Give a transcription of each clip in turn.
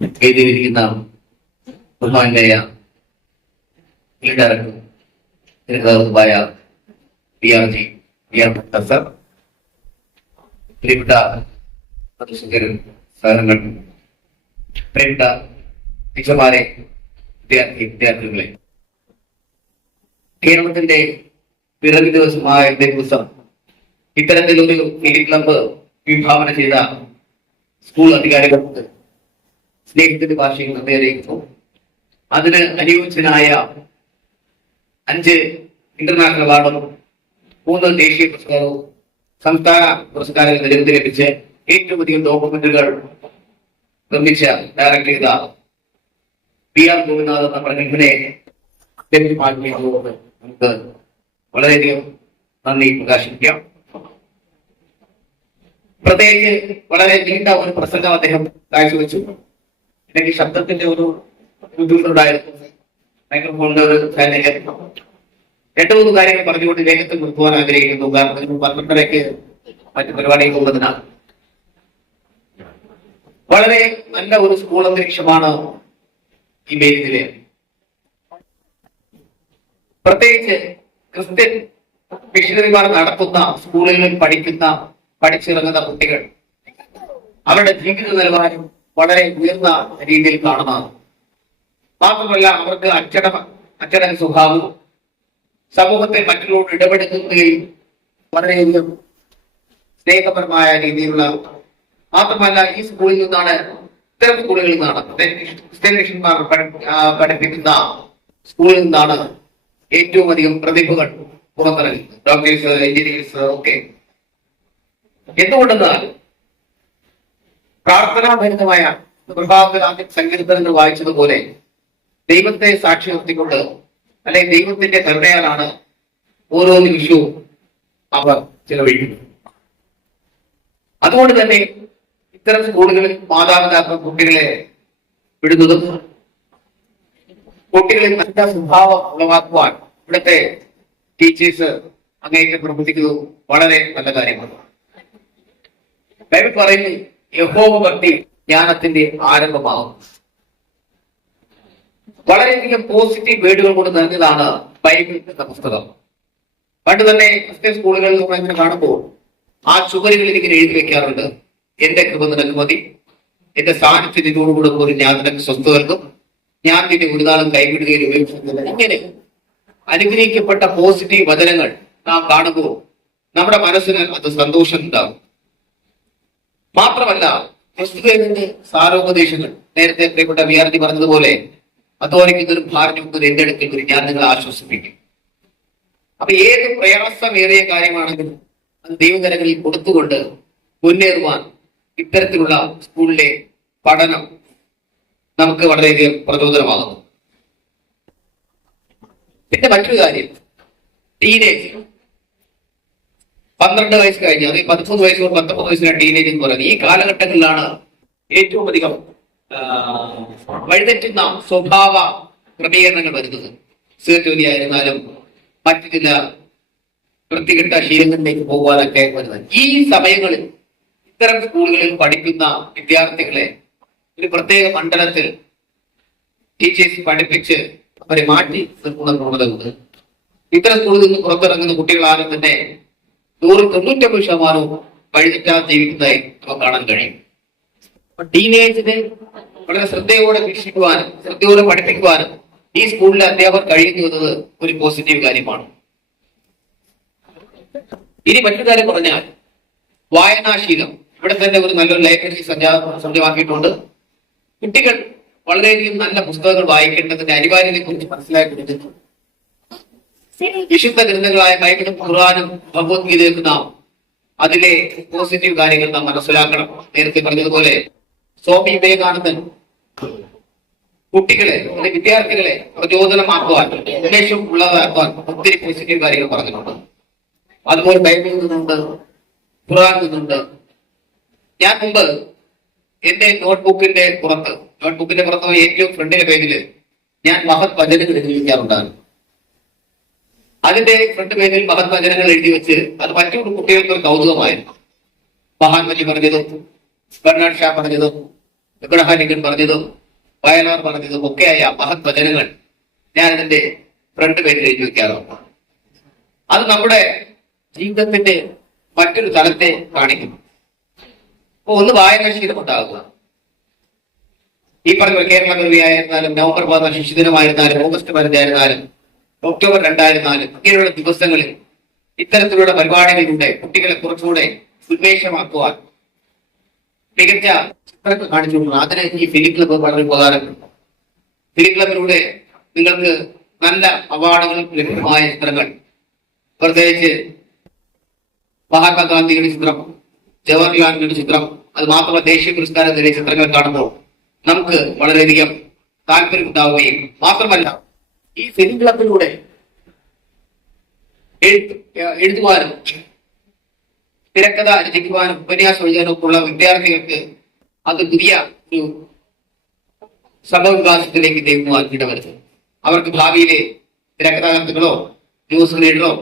വേദിയിലിരിക്കുന്ന ബഹുമാനായ leader Thirunavaya PR sir, പ്രിയപ്പെട്ട സഹനങ്ങൾ, പ്രിയപ്പെട്ട ടീച്ചർമാരെ, വിദ്യാർത്ഥികളെ, കേരളത്തിന്റെ പിറവി ദിവസമായ ദിവസം ഇത്തരത്തിലൊരു എലി ക്ലബ്ബ് വിഭാവന ചെയ്ത സ്കൂൾ അധികാരികൾക്ക് സ്നേഹത്തിന്റെ ഭാഷയിൽ നന്ദി അറിയിക്കുന്നു. അതിന് അനുയോജ്യനായ 5 ഇന്റർനാഷണൽ അവാർഡും 3 ദേശീയ പുരസ്കാരവും സംസ്ഥാന പുരസ്കാരങ്ങൾ നിരവധി ലഭിച്ച് ഏറ്റവും അധികം ഡോക്യുമെന്റുകൾ നിർമ്മിച്ച ഡയറക്ട് ചെയ്ത PR ഗോപിനാഥ് നമ്മുടെ മുമ്പിനെ ലഭ്യമാക്കിയതുകൊണ്ട് നമുക്ക് വളരെയധികം നന്ദി പ്രകാശിപ്പിക്കാം. പ്രത്യേകിച്ച് വളരെ നീണ്ട ഒരു പ്രസംഗം അദ്ദേഹം കാഴ്ചവെച്ചു. എനിക്ക് ശബ്ദത്തിന്റെ ഒരു ബുദ്ധിമുട്ടുണ്ടായിരുന്നു. മൈക്രോഫോണിന്റെ ഒരു 8 കാര്യങ്ങൾ പറഞ്ഞുകൊണ്ട് വേഗത്തിൽ നിർത്തുവാൻ ആഗ്രഹിക്കുന്നു. കാരണം 12:30 മറ്റു പരിപാടികൾ ഉള്ളതിനാൽ വളരെ നല്ല ഒരു സ്കൂൾ അന്തരീക്ഷമാണ് ഈ വേദിയിലെ. പ്രത്യേകിച്ച് ക്രിസ്ത്യൻ മിഷനറിമാർ നടത്തുന്ന സ്കൂളുകളിൽ പഠിച്ചിറങ്ങുന്ന കുട്ടികൾ അവരുടെ ജീവിത നിലവാരം വളരെ ഉയർന്ന രീതിയിൽ കാണുന്നതാണ്. മാത്രമല്ല അവർക്ക് അച്ചടക്ക സ്വഭാവവും സമൂഹത്തെ മറ്റുള്ളവരോട് ഇടപെടുന്നതിൽ വളരെയധികം സ്നേഹപരമായ രീതിയിലുള്ള, മാത്രമല്ല ഈ സ്കൂളിൽ നിന്നാണ്, ഇത്തരം സ്കൂളുകളിൽ നിന്നാണ്, ക്രിസ്ത്യൻ മിഷന്മാർ പഠിപ്പിക്കുന്ന സ്കൂളിൽ നിന്നാണ് ഏറ്റവും അധികം പ്രതിഭകൾ പുറത്തിറങ്ങുന്നത്. ഡോക്ടേഴ്സ്, എഞ്ചിനീയേഴ്സ് ഒക്കെ. എന്തുകൊണ്ടെന്നാൽ പ്രാർത്ഥനാഭരിതമായ പ്രഭാതത്തിൽ സങ്കീർത്തനങ്ങൾ വായിച്ചതുപോലെ ദൈവത്തെ സാക്ഷി നിർത്തിക്കൊണ്ട്, അല്ലെങ്കിൽ ദൈവത്തിന്റെ കരുണയാലാണ് ഓരോ നിമിഷവും അവർ ചെലവഴിക്കുന്നത്. അതുകൊണ്ട് തന്നെ ഇത്തരം സ്കൂളുകളിൽ മാതാപിതാക്കൾ കുട്ടികളെ വിടുന്നതും കുട്ടികളിൽ നല്ല സ്വഭാവം ഉളവാക്കുവാൻ ഇവിടുത്തെ ടീച്ചേഴ്സ് അങ്ങേക്ക് പ്രവർത്തിക്കുന്നതും വളരെ നല്ല കാര്യമാണ്. ബൈബിൾ പറയുന്നു, യഹോവ ഭക്തി ജ്ഞാനത്തിന്റെ ആരംഭമാകും. വളരെയധികം പോസിറ്റീവ് വേർഡുകൾ കൊണ്ട് നിറഞ്ഞതാണ് ബൈബിൾ എന്ന പുസ്തകം. പണ്ട് തന്നെ ക്രിസ്ത്യൻ സ്കൂളുകളിൽ നമ്മൾ ഇങ്ങനെ കാണുമ്പോൾ ആ ചുവരുകളിൽ ഇങ്ങനെ എഴുതി വെക്കാറുണ്ട്, എന്റെ കൃപ നിനക്ക് മതി, എന്റെ സാന്നിധ്യത്തോടുകൂടെ പോലും ഞാൻ നിനക്ക് സ്വസ്ഥ നൽകും, ഞാൻ നിന്നെ ഒരു നാളും കൈവിടുകയും ഉപയോഗിക്കുന്നില്ല. ഇങ്ങനെ അനുഗ്രഹിക്കപ്പെട്ട പോസിറ്റീവ് വചനങ്ങൾ നാം കാണുമ്പോൾ നമ്മുടെ മനസ്സിന് അത് സന്തോഷം ഉണ്ടാകും. മാത്രമല്ല ക്രിസ്തുവിന്റെ സാരോപദേശങ്ങൾ, നേരത്തെ പ്രിയപ്പെട്ട വിയാർജി പറഞ്ഞതുപോലെ, അധ്വാനിക്കുന്നൊരു ഭാരമുണ്ടെന്ന് എന്റെ അടുക്കൽ വരും, ഞാൻ നിങ്ങളെ ആശ്വസിപ്പിക്കും. അപ്പൊ ഏത് പ്രയാസമേറിയ കാര്യമാണെങ്കിലും അത് ദൈവകരങ്ങളിൽ കൊടുത്തുകൊണ്ട് മുന്നേറുവാൻ ഇത്തരത്തിലുള്ള സ്കൂളിലെ പഠനം നമുക്ക് വളരെയധികം പ്രചോദനമാകുന്നു. പിന്നെ മറ്റൊരു കാര്യം, ടീനേജ് 12 വയസ്സ് കഴിഞ്ഞ്, അത് 13 വയസ്സ് 19 വയസ്സിലാണ് ടീനേജ് എന്ന് പറയുന്നത്. ഈ കാലഘട്ടങ്ങളിലാണ് ഏറ്റവും അധികം വഴിതെറ്റുന്ന സ്വഭാവ ക്രമീകരണങ്ങൾ വരുന്നത്. സിഗരറ്റ് ആയിരുന്നാലും മറ്റു ചില വൃത്തികെട്ട ശീലങ്ങളിലേക്ക് പോകുവാനൊക്കെ വരുന്നത്. ഈ സമയങ്ങളിൽ ഇത്തരം സ്കൂളുകളിൽ പഠിക്കുന്ന വിദ്യാർത്ഥികളെ ഒരു പ്രത്യേക മണ്ഡലത്തിൽ ടീച്ചേഴ്സ് പഠിപ്പിച്ച് അവരെ മാറ്റി നിർത്തുന്ന പ്രവണതയുണ്ട്. ഇത്തരം സ്കൂളിൽ നിന്ന് പുറത്തിറങ്ങുന്ന കുട്ടികളാരും തന്നെ 99% വഴിതെറ്റാതെ ജീവിക്കുന്നതായി നമുക്ക് കാണാൻ കഴിയും. ടീനേജിനെ വളരെ ശ്രദ്ധയോടെ വീക്ഷിക്കുവാനും ശ്രദ്ധയോടെ പഠിപ്പിക്കുവാനും ഈ സ്കൂളിലെ അധ്യാപകർ കഴിയുന്നു എന്നത് ഒരു പോസിറ്റീവ് കാര്യമാണ്. ഇനി മറ്റൊരു കാര്യം പറഞ്ഞാൽ വായനാശീലം. ഇവിടെ തന്നെ ഒരു നല്ലൊരു ലൈബ്രറി സജ്ജമാക്കിയിട്ടുണ്ട്. കുട്ടികൾ വളരെയധികം നല്ല പുസ്തകങ്ങൾ വായിക്കേണ്ടതിന്റെ അനിവാര്യതയെ കുറിച്ച് മനസ്സിലാക്കിയിട്ടുണ്ട്. വിശുദ്ധ ഗ്രന്ഥങ്ങളായ ബൈബിളും ഖുർആനും ഭഗവത്ഗീതയും നാം അതിലെ പോസിറ്റീവ് കാര്യങ്ങൾ നാം മനസ്സിലാക്കണം. നേരത്തെ പറഞ്ഞതുപോലെ സ്വാമി വിവേകാനന്ദൻ കുട്ടികളെ, വിദ്യാർത്ഥികളെ പ്രചോദനമാക്കുവാൻ, ഉന്മേഷം ഉള്ളതാക്കുവാൻ ഒത്തിരി പോസിറ്റീവ് കാര്യങ്ങൾ പറഞ്ഞിട്ടുണ്ട്. അതുപോലെ ബൈബിളിൽ നിന്നുണ്ട്, ഖുർആനിൽ നിന്നുണ്ട്. ഞാൻ മുമ്പ് എന്റെ നോട്ട്ബുക്കിന്റെ പുറത്ത് ഏറ്റവും ഫ്രണ്ടിലെ പേജില് ഞാൻ മഹത് വചനങ്ങൾ എഴുതി വയ്ക്കാറുണ്ടായിരുന്നു. അതിന്റെ ഫ്രണ്ട് പേജിൽ മഹത് വചനങ്ങൾ എഴുതി വെച്ച് അത് മറ്റു കുട്ടികൾക്ക് ഒരു കൗതുകമായിരുന്നു. മഹാത്മജി പറഞ്ഞതും ബെർണാഡ് ഷാ പറഞ്ഞതും ഇബ്രാഹിം ലിങ്കൻ പറഞ്ഞതും വയലാർ പറഞ്ഞതും ഒക്കെയായ മഹത് വചനങ്ങൾ ഞാൻ ഇതിന്റെ ഫ്രണ്ട് പേജിൽ എഴുതി വെക്കാറുണ്ട്. അത് നമ്മുടെ ജീവിതത്തിന്റെ മറ്റൊരു തലത്തെ കാണിക്കുന്നു. അപ്പൊ ഒന്ന് വായനാശീലം ഉണ്ടാകുക. ഈ പറഞ്ഞ കേരള പിറവിയായിരുന്നാലും നവംബർ 14 ശിശുദിനമായിരുന്നാലും ഓഗസ്റ്റ് 15 ആയിരുന്നാലും ഒക്ടോബർ 2 ആയിരുന്നാലും ഇങ്ങനെയുള്ള ദിവസങ്ങളിൽ ഇത്തരത്തിലുള്ള പരിപാടികളിലൂടെ കുട്ടികളെ കുറച്ചുകൂടെ ഉന്മേഷമാക്കുവാൻ മികച്ച ചിത്രങ്ങൾ കാണിച്ചു കൊടുക്കണം. അതിന് ഈ ഫിലിം ക്ലബ്ബ് വളരെ ഉപകാരപ്പെടും. ഫിലിം ക്ലബിലൂടെ നിങ്ങൾക്ക് നല്ല അവാർഡുകൾ ലഭ്യമായ ചിത്രങ്ങൾ, പ്രത്യേകിച്ച് മഹാത്മാഗാന്ധിയുടെ ചിത്രം, ജവഹർലാൽ നെഹ്റുവിന്റെ ചിത്രം, അത് മാത്രമല്ല ദേശീയ പുരസ്കാരം നേടിയ ചിത്രങ്ങൾ കാണുമ്പോൾ നമുക്ക് വളരെയധികം താല്പര്യം ഉണ്ടാവുകയും മാത്രമല്ല ഈ ഫിലിം ക്ലബിലൂടെ എഴുതുവാനും തിരക്കഥ രചിക്കുവാനും ഉപന്യാസം എഴുതാനും ഒക്കെ ഉള്ള വിദ്യാർത്ഥികൾക്ക് അത് പുതിയ ഒരു സമവികാസത്തിലേക്ക് നീങ്ങുവാൻ ഇടവരുന്നത്. അവർക്ക് ഭാവിയിലെ തിരക്കഥാകൃത്തുകളോ ന്യൂസ് റീഡറോ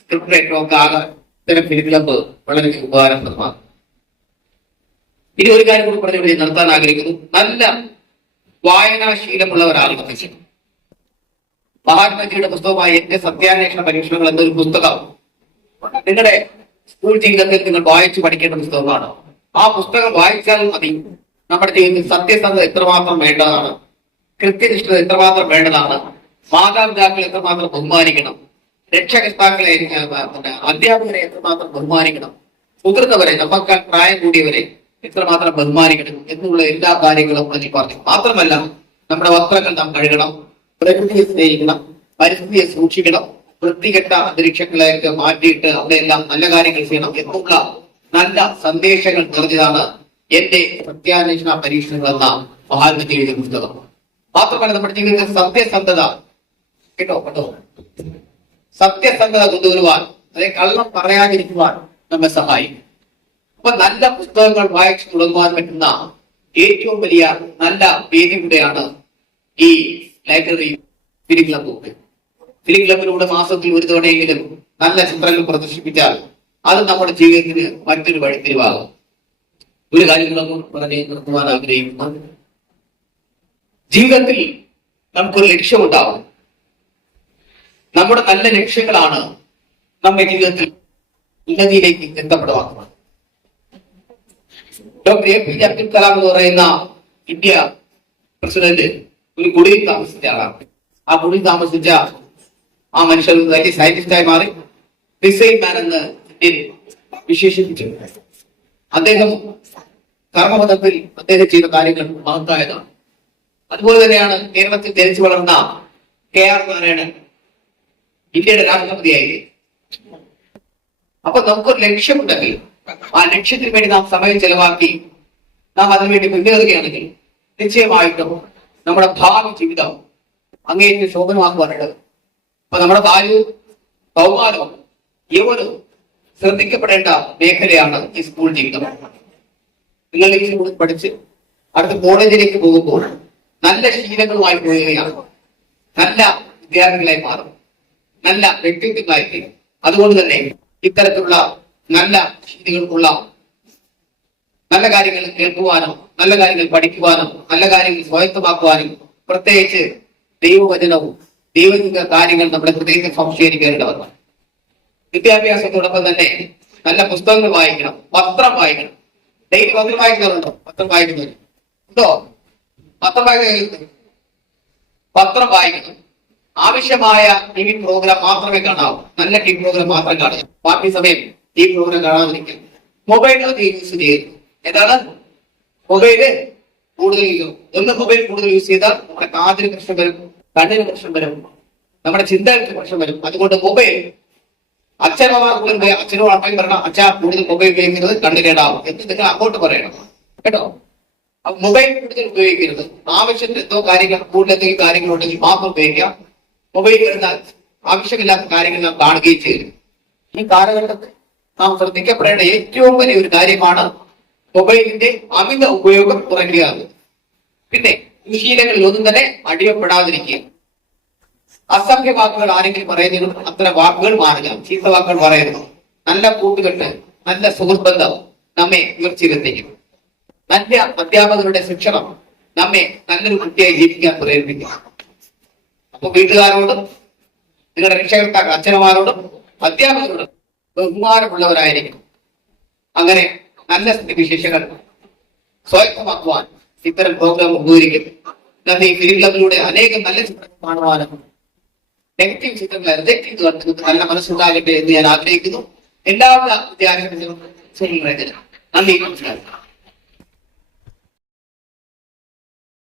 സ്ക്രിപ്റ്റ് റൈറ്ററോ ഒക്കെ ആകാൻ ഇത്തരം ഫിലിം ക്ലബ്ബ് വളരെ ഉപകാരപ്രദമാണ്. ഇനി ഒരു കാര്യം കൂടി പറഞ്ഞുകൊണ്ട് നടത്താൻ ആഗ്രഹിക്കുന്നു. നല്ല വായനാശീലമുള്ളവരാണ് മഹാത്മജിയുടെ പുസ്തകമായ എന്റെ സത്യാന്വേഷണ പരീക്ഷണങ്ങൾ എന്നൊരു പുസ്തകം നിങ്ങളുടെ സ്കൂൾ ജീവിതത്തിൽ നിങ്ങൾ വായിച്ചു പഠിക്കേണ്ട പുസ്തകമാണ്. ആ പുസ്തകം വായിച്ചാൽ മതി നമ്മുടെ ജീവിതത്തിൽ സത്യസന്ധത എത്രമാത്രം വേണ്ടതാണ്, കൃത്യനിഷ്ഠത എത്രമാത്രം വേണ്ടതാണ്, മാതാപിതാക്കളെ എത്രമാത്രം ബഹുമാനിക്കണം, രക്ഷകർത്താക്കളെ അധ്യാപകരെ എത്രമാത്രം ബഹുമാനിക്കണം, മുതിർന്നവരെ നമുക്കാൽ പ്രായം കൂടിയവരെ എത്രമാത്രം ബഹുമാനിക്കണം എന്നുള്ള എല്ലാ കാര്യങ്ങളും അതിൽ പറഞ്ഞു. മാത്രമല്ല നമ്മുടെ വസ്ത്രങ്ങൾ നാം കഴുകണം, പ്രകൃതിയെ സ്നേഹിക്കണം, പരിസ്ഥിതിയെ സൂക്ഷിക്കണം, വൃത്തികെട്ട അന്തരീക്ഷങ്ങളെയൊക്കെ മാറ്റിയിട്ട് അവിടെയെല്ലാം നല്ല കാര്യങ്ങൾ ചെയ്യണം എന്നുള്ള നല്ല സന്ദേശങ്ങൾ നിറഞ്ഞതാണ് എന്റെ സത്യാന്വേഷണ പരീക്ഷണങ്ങൾ എന്ന മഹാത്മജി എഴുതിയ പുസ്തകം. മാത്രമല്ല നമ്മുടെ ജീവിതത്തിൽ സത്യസന്ധത സത്യസന്ധത കൊണ്ടുവരുവാൻ, അതെ കള്ളം പറയാതിരിക്കുവാൻ നമ്മെ സഹായിക്കും. അപ്പൊ നല്ല പുസ്തകങ്ങൾ വായിച്ചു തുടങ്ങുവാൻ പറ്റുന്ന ഏറ്റവും വലിയ നല്ല വേദി കൂടെയാണ് ഈ ലൈബ്രറി ഫിലിം ക്ലബ്ബ്. ഫിലിം ക്ലബിലൂടെ മാസത്തിൽ ഒരു തവണയെങ്കിലും നല്ല ചിത്രങ്ങൾ പ്രദർശിപ്പിച്ചാൽ അത് നമ്മുടെ ജീവിതത്തിന് മറ്റൊരു വഴിത്തിരിവാകും. ഒരു കാര്യം പറഞ്ഞ് നിർത്തുവാൻ ആഗ്രഹിക്കുന്നു. ജീവിതത്തിൽ നമുക്കൊരു ലക്ഷ്യമുണ്ടാവും. നമ്മുടെ നല്ല ലക്ഷ്യങ്ങളാണ് നമ്മെ ജീവിതത്തിൽ ഉന്നതിയിലേക്ക് എത്തപ്പെടുവാക്കുന്നത്. ഡോക്ടർ APJ അബ്ദുൽ കലാം എന്ന് പറയുന്ന ഇന്ത്യ പ്രസിഡന്റ് ഒരു കുടിയിൽ താമസിച്ച ആളാണ്. ആ കുടിയിൽ താമസിച്ച ആ മനുഷ്യൻ വലിയ സയന്റിസ്റ്റായി മാറി. മിസൈൽ മാൻ എന്ന് വിശേഷിപ്പിച്ചു. അദ്ദേഹം കർമ്മപഥത്തിൽ അദ്ദേഹം ചെയ്ത കാര്യങ്ങൾ മഹത്തായതാണ്. അതുപോലെ തന്നെയാണ് കേരളത്തിൽ ജനിച്ചു വളർന്ന KR നാരായണൻ ഇന്ത്യയുടെ രാഷ്ട്രപതിയായി. അപ്പൊ നമുക്കൊരു ലക്ഷ്യമുണ്ടെങ്കിൽ ആ ലക്ഷ്യത്തിന് വേണ്ടി നാം സമയം ചെലവാക്കി നാം അതിനുവേണ്ടി മുന്നേറുകയാണെങ്കിൽ നിശ്ചയമായിട്ടും നമ്മുടെ ഭാവി ജീവിതം അങ്ങേയറ്റം ശോഭനമാക്കുവാനുള്ളത്. അപ്പൊ നമ്മുടെ ബാല്യവും കൗമാരവും യൗവനവും ശ്രദ്ധിക്കപ്പെടേണ്ട മേഖലയാണ് ഈ സ്കൂൾ ജീവിതം. നിങ്ങൾ ഈ സ്കൂളിൽ പഠിച്ച് അടുത്ത കോളേജിലേക്ക് പോകുമ്പോൾ നല്ല ശീലങ്ങളുമായി പോവുകയാണ്, നല്ല വിദ്യാർത്ഥികളായി മാറും, നല്ല വ്യക്തിത്വങ്ങളായി തീരും. അതുകൊണ്ട് തന്നെ ഇത്തരത്തിലുള്ള നല്ല ശീലങ്ങൾക്കുള്ള നല്ല കാര്യങ്ങൾ കേൾക്കുവാനും നല്ല കാര്യങ്ങൾ പഠിക്കുവാനും നല്ല കാര്യങ്ങൾ സ്വായത്തമാക്കുവാനും പ്രത്യേകിച്ച് ദൈവവചനവും ദൈവത്തിന്റെ കാര്യങ്ങൾ നമ്മുടെ ഹൃദയത്തിൽ സംശയിക്കേണ്ടവരാണ്. വിദ്യാഭ്യാസത്തോടൊപ്പം തന്നെ നല്ല പുസ്തകങ്ങൾ വായിക്കണം, പത്രം വായിക്കണം. ഡെയിലി പത്രം വായിക്കുന്നുണ്ടോ? പത്രം വായിക്കുന്നത് ഉണ്ടോ? പത്രം വായിക്കുന്നത് പത്രം വായിക്കണം. ആവശ്യമായ TV പ്രോഗ്രാം മാത്രമേ കാണാവൂ. നല്ല TV പ്രോഗ്രാം മാത്രം കാണുക. ബാക്കി സമയം TV പ്രോഗ്രാം കാണാതിരിക്കും. മൊബൈൽ യൂസ് ചെയ്യരുത്. ഏതാണ് മൊബൈല് കൂടുതൽ മൊബൈൽ കൂടുതൽ യൂസ് ചെയ്താൽ നമ്മുടെ കാതിന് പ്രശ്നം വരും, കണ്ണിന് പ്രശ്നം വരും, നമ്മുടെ ചിന്തകൾക്ക് പ്രശ്നം വരും. അതുകൊണ്ട് മൊബൈൽ അച്ഛനമാർ കൂടുതൽ അച്ഛനോ അമ്മയും പറയണം, അച്ഛാ കൂടുതൽ മൊബൈൽ ഉപയോഗിക്കുന്നത് കണ്ണിലേടാവും എന്ന് നിങ്ങൾ അങ്ങോട്ട് പറയണം കേട്ടോ. അപ്പൊ മൊബൈൽ കൂടുതൽ ഉപയോഗിക്കരുത്. ആവശ്യത്തിന് എന്തോ കാര്യങ്ങൾ കൂടുതൽ എന്തെങ്കിലും കാര്യങ്ങളുണ്ടെങ്കിൽ മാത്രം ഉപയോഗിക്കാം. മൊബൈൽ വരുന്നാൽ ആവശ്യമില്ലാത്ത കാര്യങ്ങൾ നാം കാണുകയും ചെയ്യും. ഈ കാലഘട്ടത്തിൽ നാം ശ്രദ്ധിക്കപ്പെടേണ്ട ഏറ്റവും വലിയ ഒരു കാര്യമാണ് മൊബൈലിന്റെ അമിത ഉപയോഗം കുറയ്ക്കുക. പിന്നെ ഈ ശീലങ്ങളിൽ ഒന്നും തന്നെ അടിയപ്പെടാതിരിക്കുക. അസഭ്യ വാക്കുകൾ ആരെങ്കിലും പറയുന്നതിനും അത്തരം വാക്കുകൾ മാറുക. ചീത്ത വാക്കുകൾ പറയരുത്. നല്ല കൂട്ടുകെട്ട്, നല്ല സുഹൃത്ത് ബന്ധം നമ്മെ ഉയർച്ചയിലെത്തിക്കും. നല്ല അധ്യാപകരുടെ ശിക്ഷണം നമ്മെ നല്ലൊരു കുട്ടിയായി ജീവിക്കാൻ പ്രേരിപ്പിക്കും. അപ്പൊ വീട്ടുകാരോടും നിങ്ങളുടെ രക്ഷകർത്താക്കൾ അച്ഛനമാരോടും അധ്യാപകരോടും ബഹുമാനമുള്ളവരായിരിക്കും. അങ്ങനെ നല്ല സ്ഥിതിവിശേഷങ്ങൾ സ്വായത്തമാക്കുവാൻ ഇത്തരം പ്രോഗ്രാം ഉപകരിക്കും. ഈ ഫിലിം ക്ലബിലൂടെ അനേകം നല്ല ചിത്രങ്ങൾ കാണുവാനും നെഗറ്റീവ് ചിത്രങ്ങളെ റിജക്ട് ചെയ്ത് കണ്ടു നല്ല മനസ്സുണ്ടാകട്ടെ എന്ന് ഞാൻ ആഗ്രഹിക്കുന്നു. എല്ലാവിധ വിദ്യാർത്ഥികളും നന്ദി, നമസ്കാരം.